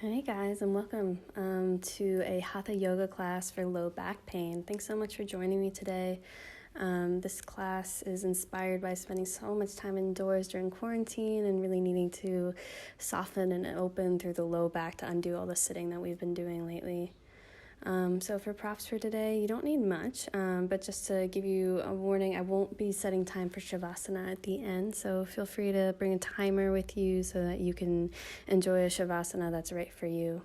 Hey guys, and welcome to a Hatha yoga class for low back pain. Thanks so much for joining me today. This class is inspired by spending so much time indoors during quarantine and really needing to soften and open through the low back to undo all the sitting that we've been doing lately. So for props for today, you don't need much, but just to give you a warning, I won't be setting time for Shavasana at the end, so feel free to bring a timer with you so that you can enjoy a Shavasana that's right for you.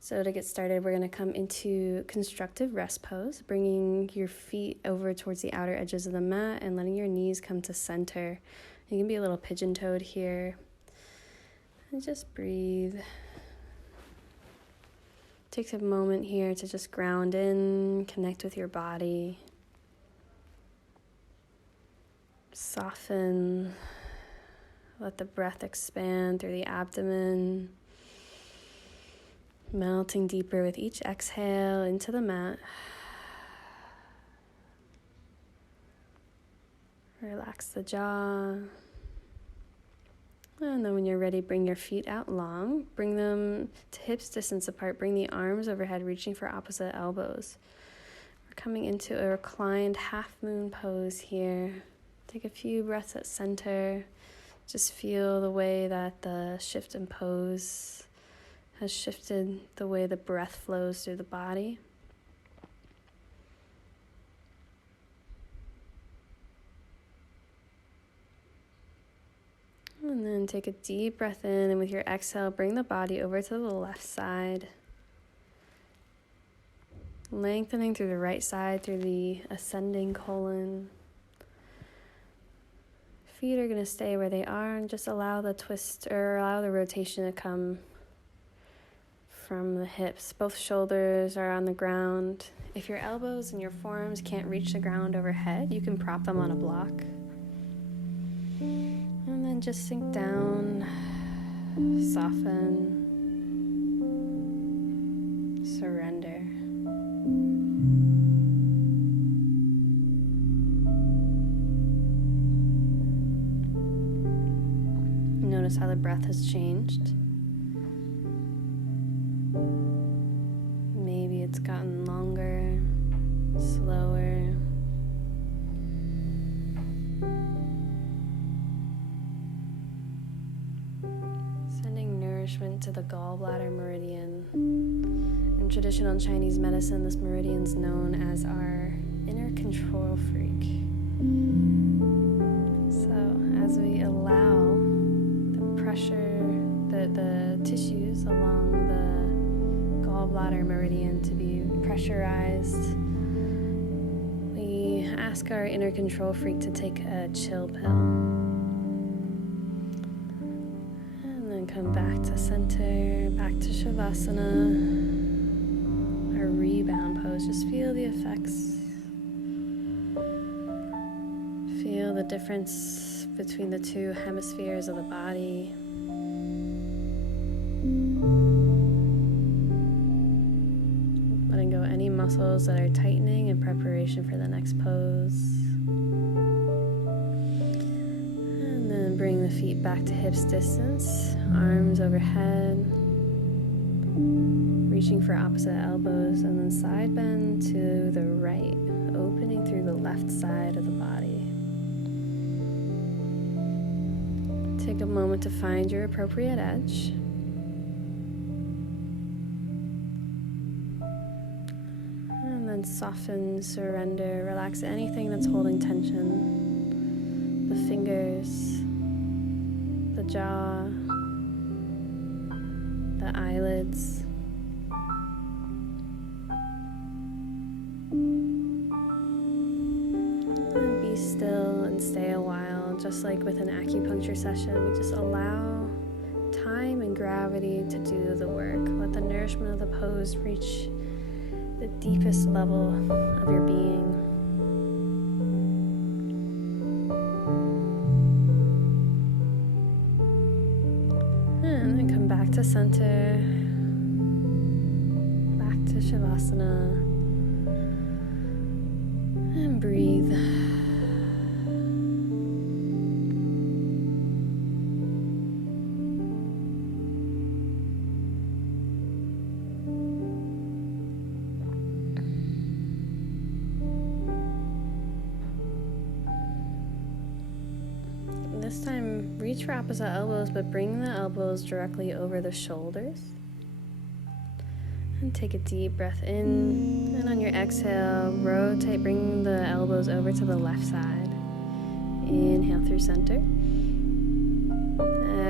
So to get started, we're going to come into constructive rest pose, bringing your feet over towards the outer edges of the mat and letting your knees come to center. You can be a little pigeon-toed here, and just breathe. Take a moment here to just ground in, connect with your body. Soften. Let the breath expand through the abdomen. Melting deeper with each exhale into the mat. Relax the jaw. And then when you're ready, bring your feet out long. Bring them to hips distance apart. Bring the arms overhead, reaching for opposite elbows. We're coming into a reclined half moon pose here. Take a few breaths at center. Just feel the way that the shift in pose has shifted the way the breath flows through the body. And then take a deep breath in, and with your exhale, bring the body over to the left side. Lengthening through the right side, through the ascending colon. Feet are going to stay where they are, and just allow the twist or allow the rotation to come from the hips. Both shoulders are on the ground. If your elbows and your forearms can't reach the ground overhead, you can prop them on a block. And then just sink down, soften, surrender. Notice how the breath has changed. Maybe it's gotten longer, slower. To the gallbladder meridian. In traditional Chinese medicine, this meridian is known as our inner control freak. So as we allow the pressure, the tissues along the gallbladder meridian to be pressurized, we ask our inner control freak to take a chill pill. Come back to center, back to Shavasana, our rebound pose. Just feel the effects. Feel the difference between the two hemispheres of the body. Letting go any muscles that are tightening in preparation for the next pose. Bring the feet back to hips distance, arms overhead, reaching for opposite elbows, and then side bend to the right, opening through the left side of the body. Take a moment to find your appropriate edge. And then soften, surrender, relax anything that's holding tension. The fingers, the jaw, the eyelids. And be still and stay a while, just like with an acupuncture session. We just allow time and gravity to do the work. Let the nourishment of the pose reach the deepest level of your being. And then come back to center, back to Shavasana, and breathe. reach for opposite elbows, but bring the elbows directly over the shoulders. And take a deep breath in, and on your exhale, rotate, bring the elbows over to the left side. Inhale through center.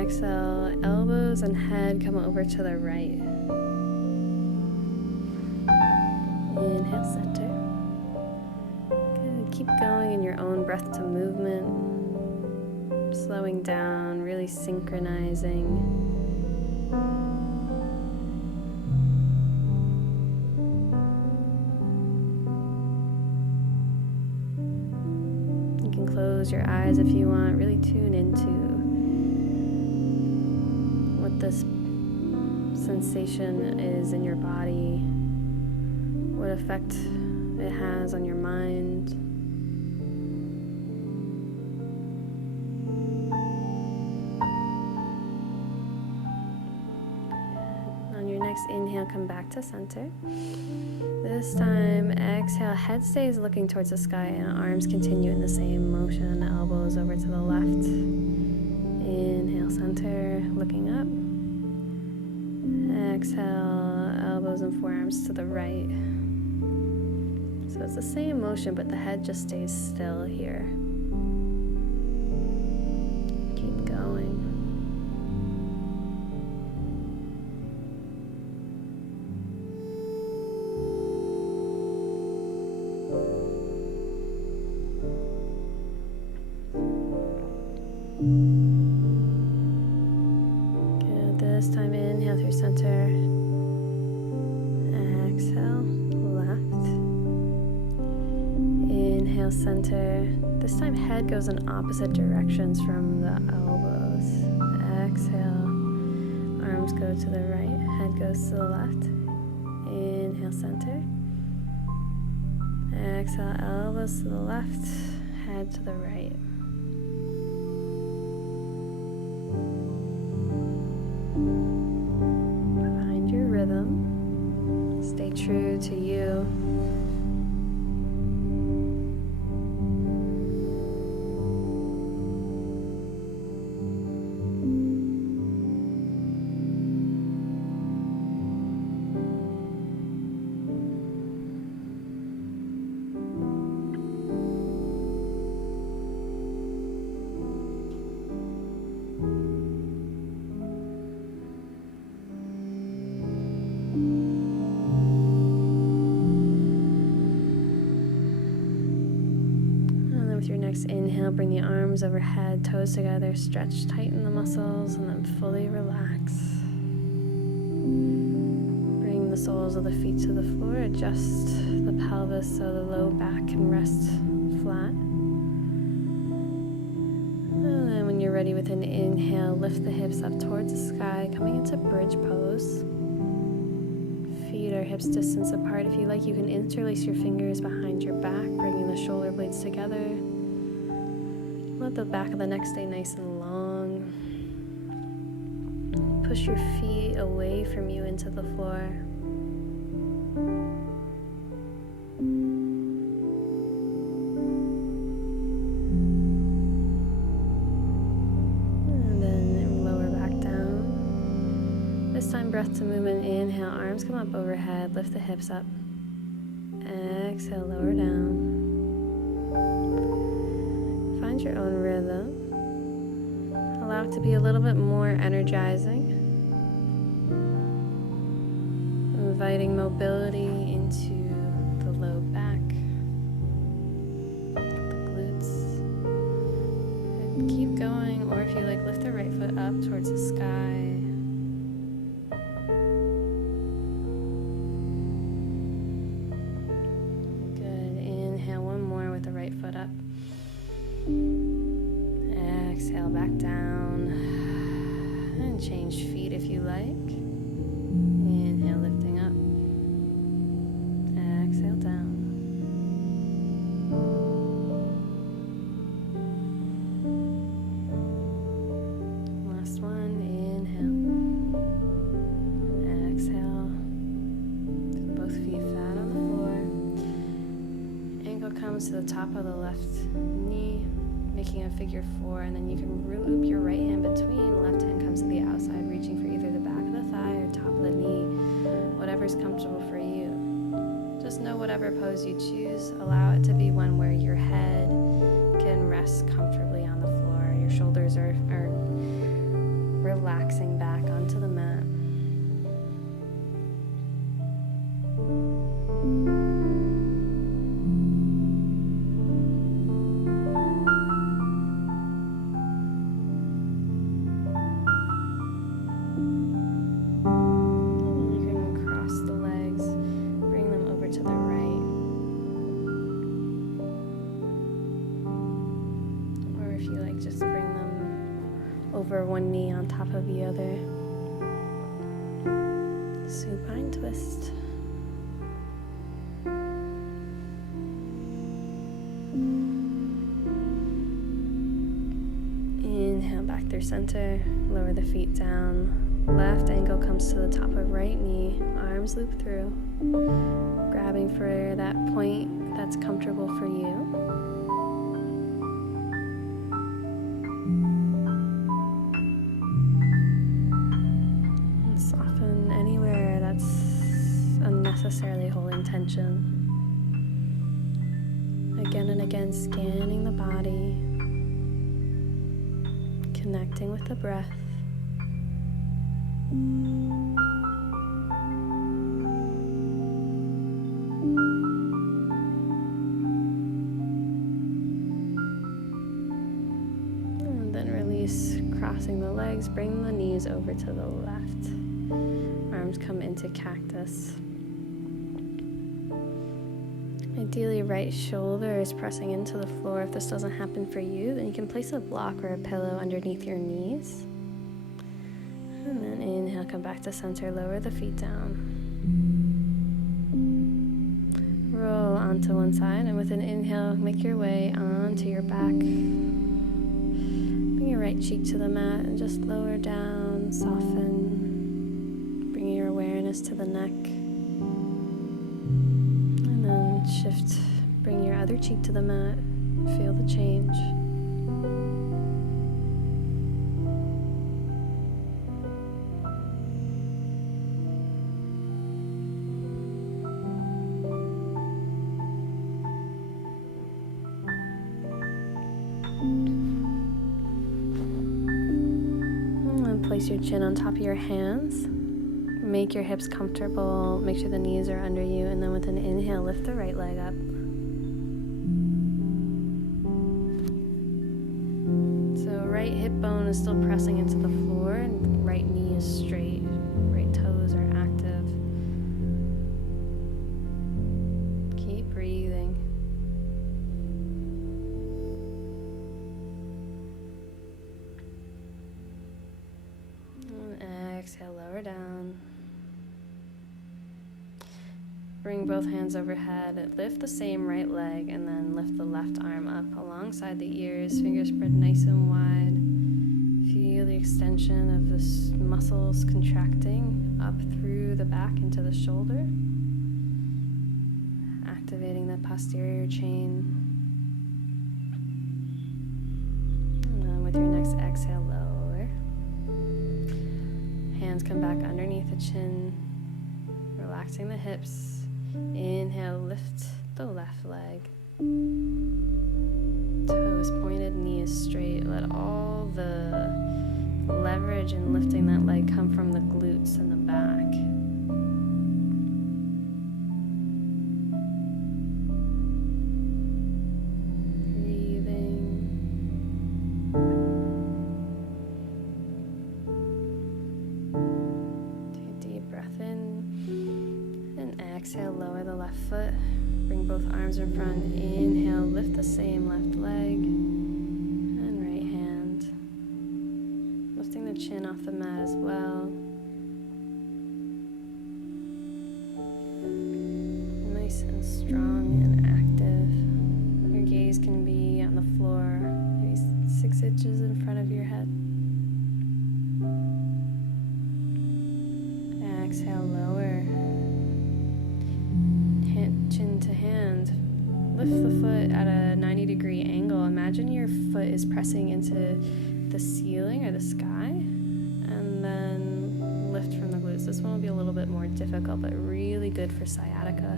Exhale, elbows and head come over to the right. Inhale, center. Good. Keep going in your own breath to movement. Slowing down, really synchronizing. You can close your eyes if you want, really tune into what this sensation is in your body, what effect it has on your mind. On your next inhale, come back to center. This time, exhale, head stays looking towards the sky and arms continue in the same motion, elbows over to the left. Inhale, center, looking up. Exhale, elbows and forearms to the right. So it's the same motion, but the head just stays still here. Keep going. Good. This time, inhale through center. Exhale, left. Inhale, center. This time, head goes in opposite directions from the elbows. Exhale, arms go to the right, head goes to the left. Inhale, center. Exhale, elbows to the left, head to the right. Find your rhythm. Stay true to you. Inhale, bring the arms overhead, toes together, stretch, tighten the muscles, and then fully relax. Bring the soles of the feet to the floor, adjust the pelvis so the low back can rest flat. And then when you're ready with an inhale, lift the hips up towards the sky, coming into bridge pose. Feet are hips distance apart. If you like, you can interlace your fingers behind your back, bringing the shoulder blades together. Let the back of the neck stay nice and long. Push your feet away from you into the floor. And then lower back down. This time, breath to movement. Inhale, arms come up overhead, lift the hips up. Exhale, lower down. Find your own rhythm. Allow it to be a little bit more energizing. Inviting mobility into the low back, the glutes. And keep going, or if you like, lift the right foot up towards the sky. Good. Inhale, one more with the right foot up. Exhale, back down, and change feet if you like. Inhale, lifting up. Exhale, down. Last one, inhale. Exhale. Both feet flat on the floor. Ankle comes to the top of the left knee. Make making a figure 4, and then you can loop your right hand between, left hand comes to the outside, reaching for either the back of the thigh or top of the knee, whatever's comfortable for you. Just know whatever pose you choose, allow it to be one where your head can rest comfortably on the floor, your shoulders are relaxing back onto the mat. Just bring them over one knee on top of the other. Supine twist. Inhale back through center, lower the feet down. Left ankle comes to the top of right knee, arms loop through, grabbing for that point that's comfortable for you. Necessarily holding tension. Again and again, scanning the body, connecting with the breath. And then release, crossing the legs, bring the knees over to the left. Arms come into cactus. Ideally, right shoulder is pressing into the floor. If this doesn't happen for you, then you can place a block or a pillow underneath your knees. And then inhale, come back to center, lower the feet down. Roll onto one side, and with an inhale, make your way onto your back. Bring your right cheek to the mat and just lower down, soften. Bring your awareness to the neck. Shift, bring your other cheek to the mat, feel the change. And place your chin on top of your hands. Make your hips comfortable, make sure the knees are under you, and then with an inhale, lift the right leg up. So right hip bone is still pressing into the floor, and right knee is straight, right toes are active. Keep breathing. And exhale, lower down. Bring both hands overhead, lift the same right leg, and then lift the left arm up alongside the ears, fingers spread nice and wide. Feel the extension of the muscles contracting up through the back into the shoulder, activating the posterior chain. And then with your next exhale, lower. Hands come back underneath the chin, relaxing the hips. Inhale, lift the left leg. Toes pointed, knees straight. Let all the leverage in lifting that leg come from the glutes and the back. Breathing. Take a deep breath in. Exhale, lower the left foot, bring both arms in front. Inhale, lift the same left leg and right hand. Lifting the chin off the mat as well. Nice and strong and active. Your gaze can be on the floor, maybe 6 inches in front of your head. Exhale, lower. Chin to hand. Lift the foot at a 90-degree angle. Imagine imagine your foot is pressing into the ceiling or the sky, and then lift from the glutes. This one will be a little bit more difficult, but really good for sciatica.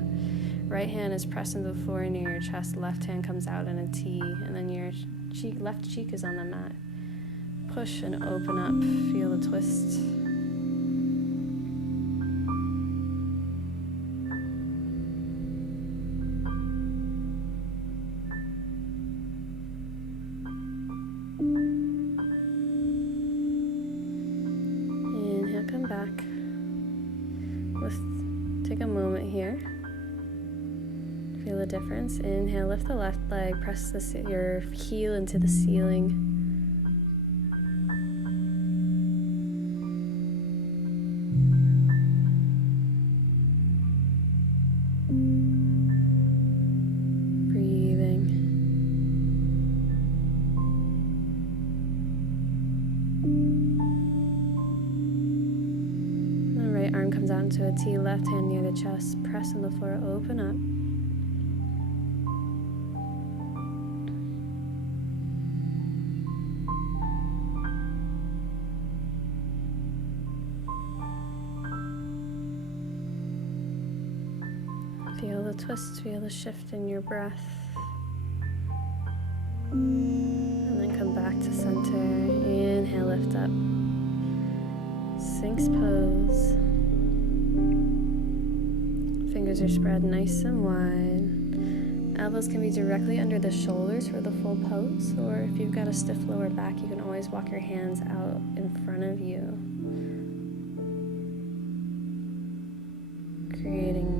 Right hand is pressed into the floor near your chest, left hand comes out in a T, and then your left cheek is on the mat. Push and open up, feel the twist. Inhale, come back. Take a moment here. Feel the difference. Inhale, lift the left leg, press your heel into the ceiling. Breathing. The right arm comes out into a T, left hand near the chest, press on the floor, open up. Feel the twist, feel the shift in your breath. And then come back to center. Inhale, lift up. Sphinx pose. Fingers are spread nice and wide. Elbows can be directly under the shoulders for the full pose, or if you've got a stiff lower back, you can always walk your hands out in front of you, creating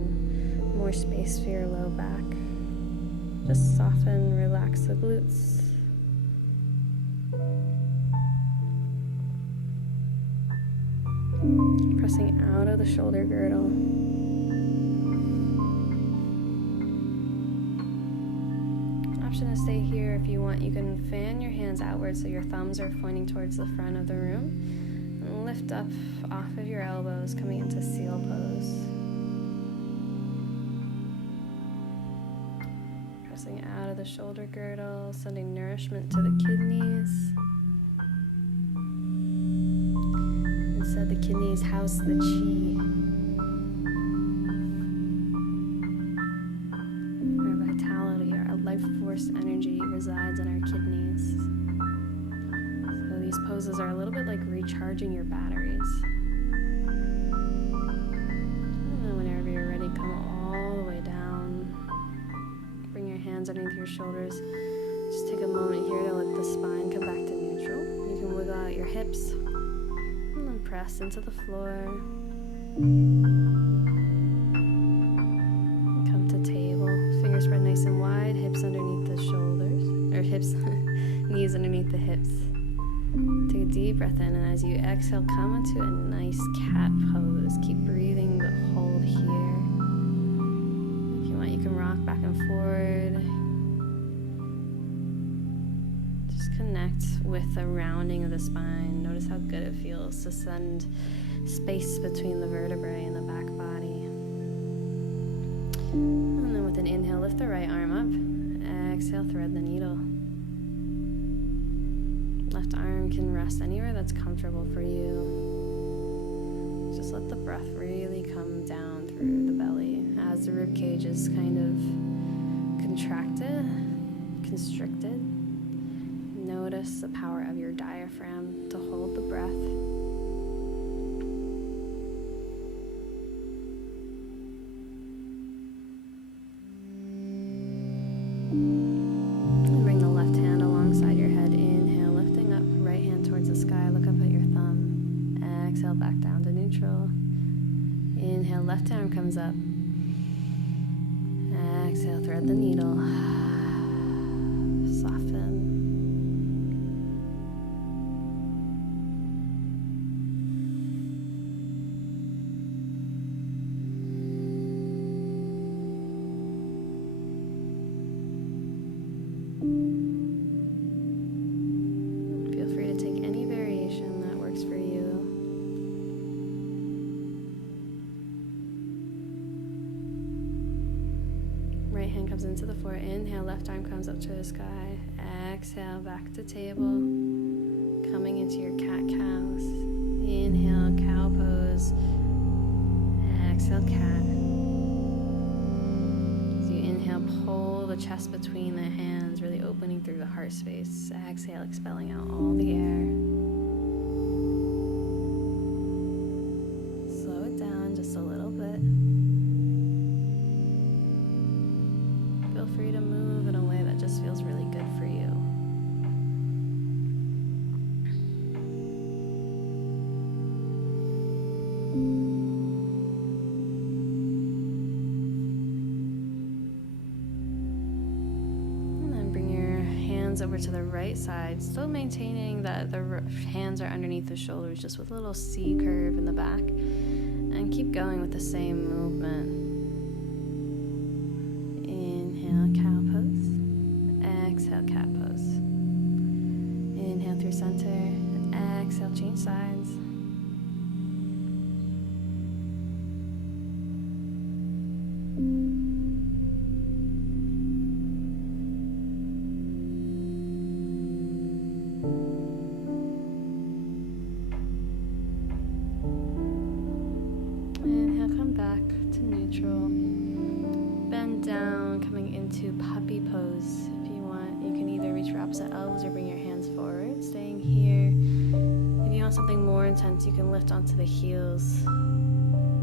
more space for your low back. Just soften, relax the glutes. Pressing out of the shoulder girdle. Option to stay here if you want. You can fan your hands outward so your thumbs are pointing towards the front of the room. And lift up off of your elbows, coming into seal pose. Out of the shoulder girdle, sending nourishment to the kidneys. Instead, the kidneys house the chi. Our vitality, our life force energy resides in our kidneys. So these poses are a little bit like recharging your batteries. And then whenever you're ready, come all the way down. Hands underneath your shoulders. Just take a moment here to let the spine come back to neutral. You can wiggle out your hips and then press into the floor. Come to table. Fingers spread nice and wide. Hips underneath the shoulders, or knees underneath the hips. Take a deep breath in, and as you exhale, come into a nice cat pose. Keep breathing, but hold here. If you want, you can rock back and forward. Connect with the rounding of the spine. Notice how good it feels to send space between the vertebrae and the back body. And then with an inhale, lift the right arm up. Exhale, thread the needle. Left arm can rest anywhere that's comfortable for you. Just let the breath really come down through the belly as the rib cage is kind of contracted, constricted. Notice the power of your diaphragm to hold the breath. And bring the left hand alongside your head. Inhale, lifting up, right hand towards the sky. Look up at your thumb. Exhale, back down to neutral. Inhale, left arm comes up. Exhale, thread the needle. Soften. Feel free to take any variation that works for you. Right hand comes into the floor. Inhale, left arm comes up to the sky. Exhale, back to table. Coming into your cat-cows. Inhale, cow pose. Exhale, cat. As you inhale, pull the chest between the hands, really opening through the heart space. Exhale, expelling out all the air. Slow it down just a little bit. Feel free to move in a way that just feels really good for you. Over to the right side, still maintaining that the hands are underneath the shoulders, just with a little C curve in the back, and keep going with the same movement. Inhale, cow pose. Exhale, cat pose. Inhale through center, and exhale, change sides. Back to neutral. Bend down, coming into puppy pose. If you want, you can either reach for opposite elbows or bring your hands forward, staying here. If you want something more intense, you can lift onto the heels,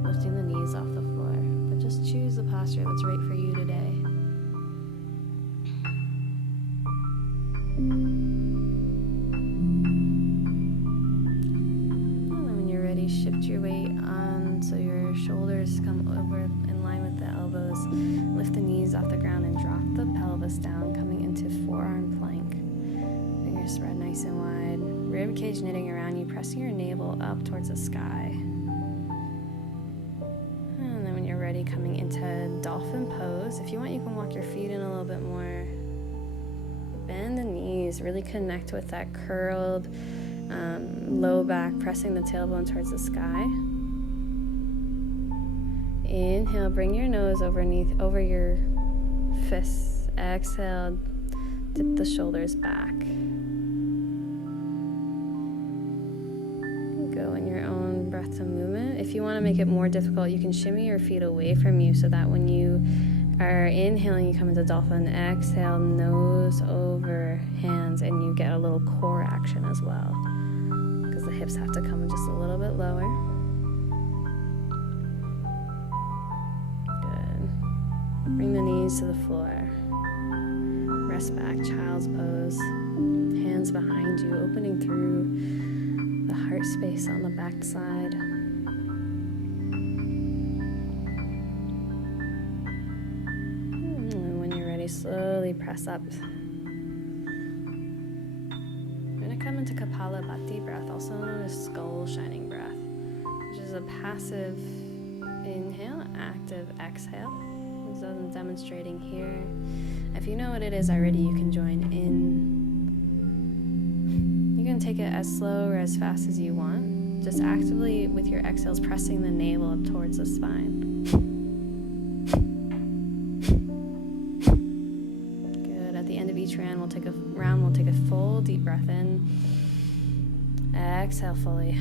lifting the knees off the floor. But just choose the posture that's right for you today. And then when you're ready, shift your weight on so your shoulders come over in line with the elbows. Lift the knees off the ground and drop the pelvis down, coming into forearm plank. Fingers spread nice and wide. Rib cage knitting around you, pressing your navel up towards the sky. And then when you're ready, coming into dolphin pose. If you want, you can walk your feet in a little bit more. Bend the knees, really connect with that curled low back, pressing the tailbone towards the sky. Inhale, bring your nose over your fists. Exhale, dip the shoulders back. Go in your own breath and movement. If you want to make it more difficult, you can shimmy your feet away from you so that when you are inhaling, you come into dolphin. Exhale, nose over hands, and you get a little core action as well, because the hips have to come just a little bit lower. Bring the knees to the floor. Rest back, child's pose. Hands behind you, opening through the heart space on the back side. And when you're ready, slowly press up. You're going to come into Kapalabhati breath, also known as skull shining breath, which is a passive inhale, active exhale. So I'm demonstrating here. If you know what it is already, you can join in. You can take it as slow or as fast as you want. Just actively, with your exhales, pressing the navel up towards the spine. Good. At the end of each round, we'll take a full deep breath in. Exhale fully.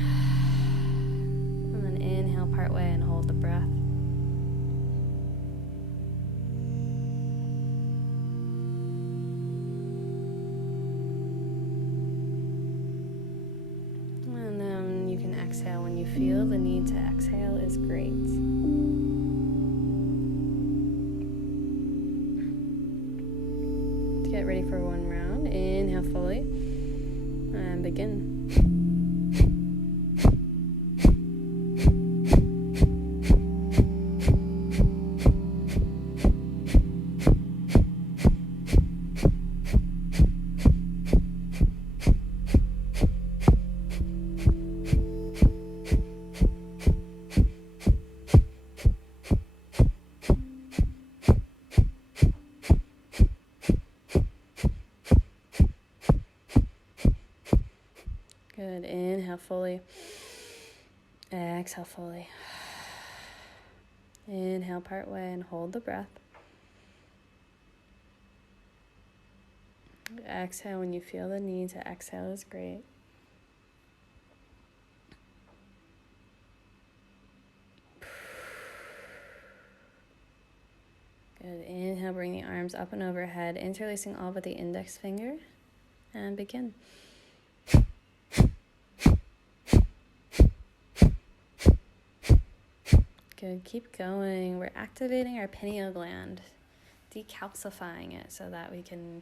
And then inhale part way and hold the breath. Exhale when you feel the need to exhale is great. To get ready for one round, inhale fully and begin. Good. Inhale fully. Exhale fully. Inhale part way and hold the breath. Exhale when you feel the need to exhale is great. Good. Inhale, bring the arms up and overhead, interlacing all but the index finger, and begin. Good. Keep going. We're activating our pineal gland, decalcifying it so that we can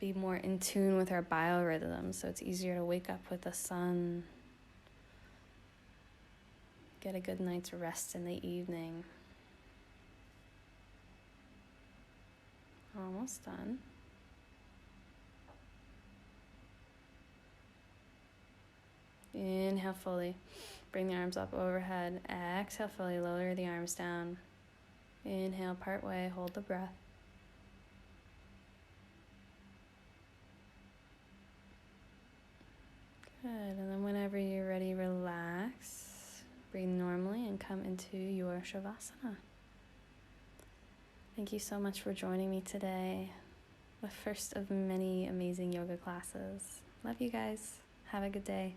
be more in tune with our biorhythms, so it's easier to wake up with the sun, get a good night's rest in the evening. Almost done. Inhale fully. Bring the arms up overhead. Exhale fully. Lower the arms down. Inhale part way. Hold the breath. Good. And then whenever you're ready, relax. Breathe normally and come into your Shavasana. Thank you so much for joining me today. The first of many amazing yoga classes. Love you guys. Have a good day.